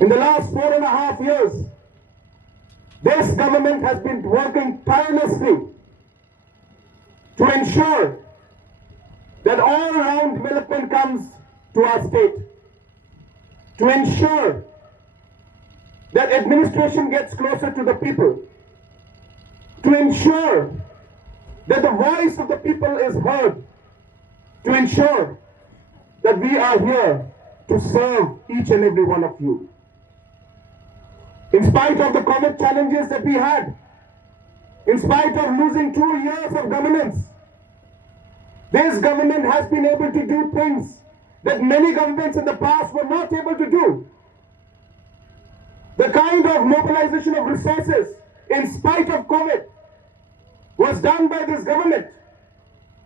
In the last 4.5 years, this government has been working tirelessly to ensure that all-round development comes to our state, to ensure that administration gets closer to the people, to ensure that the voice of the people is heard, to ensure that we are here to serve each and every one of you. In spite of the COVID challenges that we had, in spite of losing 2 years of governance, this government has been able to do things that many governments in the past were not able to do. The kind of mobilization of resources, in spite of COVID, was done by this government,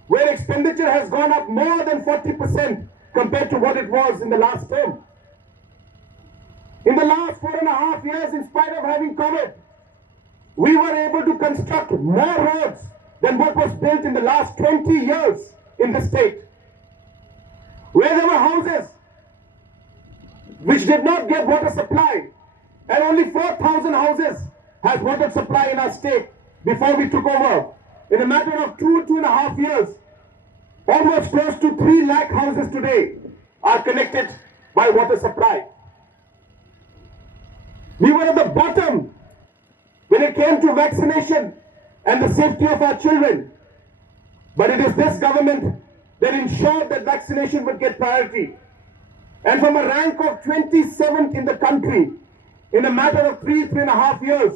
where expenditure has gone up more than 40% compared to what it was in the last term. In the last 4.5 years, in spite of having COVID, we were able to construct more roads than what was built in the last 20 years in the state. Where there were houses which did not get water supply, and only 4,000 houses has water supply in our state before we took over. In a matter of 2.5 years, almost close to 3 lakh houses today are connected by water supply. We were at the bottom when it came to vaccination and the safety of our children. But it is this government that ensured that vaccination would get priority. And from a rank of 27th in the country, in a matter of 3.5 years,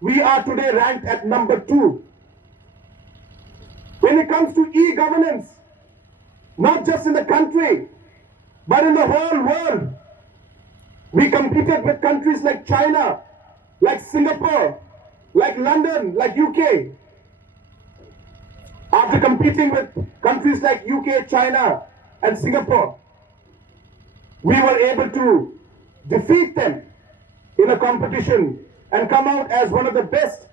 we are today ranked at number 2. When it comes to e-governance, not just in the country, but in the whole world, we competed with countries like China, like Singapore, like London, like UK. After competing with countries like UK, China, and Singapore, we were able to defeat them in a competition and come out as one of the best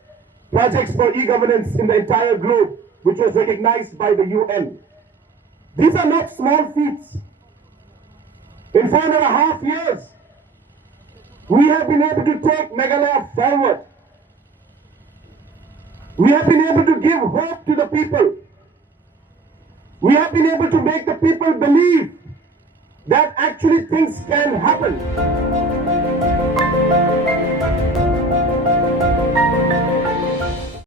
projects for e-governance in the entire globe, which was recognized by the UN. These are not small feats. In 4.5 years, we have been able to take Meghalaya forward. We have been able to give hope to the people. We have been able to make the people believe that actually things can happen.